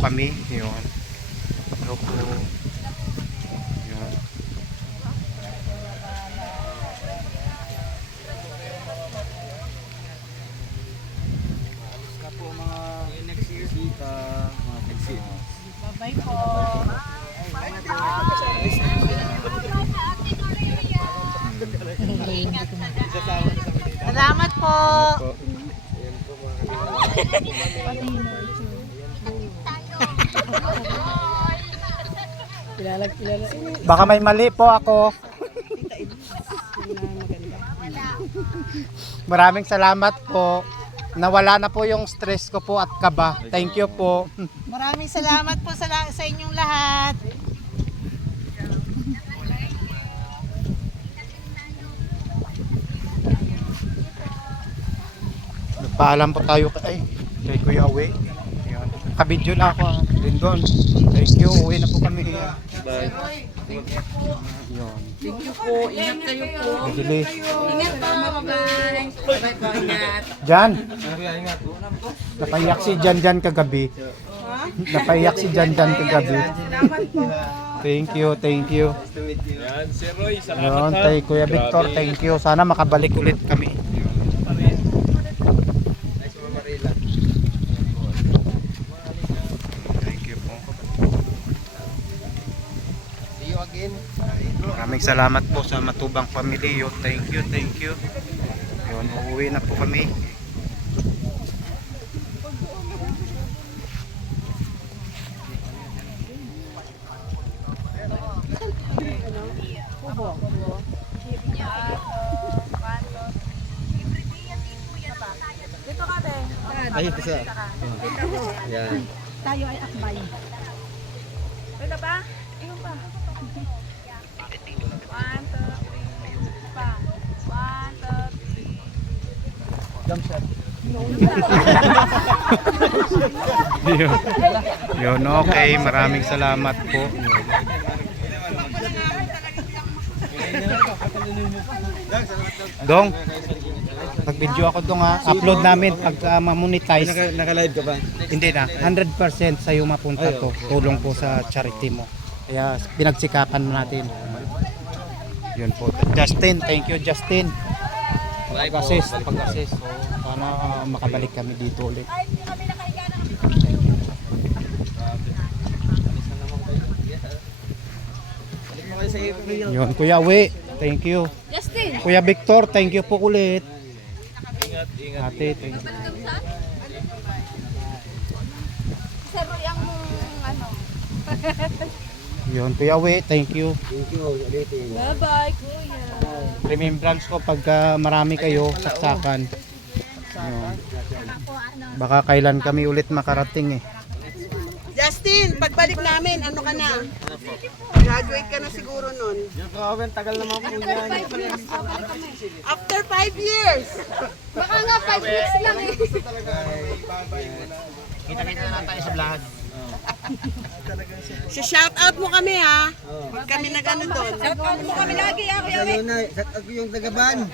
kami. Yun. Hello po. Yun. Na po mga next year dito, mga taxi. Bye po. Salamat po. Baka may mali po ako. Maraming salamat po. Nawala na po yung stress ko po at kaba. Thank you po. Maraming salamat po sa inyong lahat. Nagpaalam po tayo kay Kuya Uwe. Yun. Kabidyo na ako. Lindon. Thank you. Uwi na po kami. Bye. Yun. Thank you po. Ingat kayo po. Nagili. Ingat po. Bye-bye. Bye po. Ingat. Jan. Napaiyak si Jan kagabi. Napaiyak si Jan kagabi. Thank you, thank you. Yan, si Roy, Yun, salamat ha. kay Kuya Victor, thank you. Sana makabalik ulit kami. Thank you po. See you again. Maraming salamat po sa Matubang Family. Yun, thank you, thank you. Yun, uuwi na po kami. Dito ka, be. Ayun, isa. Yan. Tayo ay akbay. Wala ba? Iyon pa. 1, 2, 3. Pa. 1, 2, 3. Jump shot. Yun. Yun, okay. Maraming salamat po. Yun. Dong, pag-video ako dong ha. Upload namin pag ma-monetize. Naka-live ka ba? Hindi na. 100% sa'yo mapunta to. Tulong po sa charity mo. Kaya pinagsikapan natin. Yun po. Justin, thank you Justin. Pag-assist. Pag-assist. So, sana makabalik kami dito ulit. Yun, Kuya We, thank you. Justin. Kuya Victor, thank you po ulit. Ingat, ingat. Ate, thank you. Sir, yung ano. Yun, Kuya We, thank you. Thank you. Ulitin. Bye-bye, kuya. Remembrance ko pagka marami kayo, saksakan. Yun. Baka kailan kami ulit makarating eh. Justin, pagbalik namin, ano ka na? Graduate ka na siguro nun. Yung kawen, tagal naman po yan. After 5 years! Baka nga 5 years lang eh. Kita-kita na tayo sa vlog. Si-shout out mo kami ha. Huwag kami nag-ano doon. Shout out mo kami lagi, ako Yung tagaban.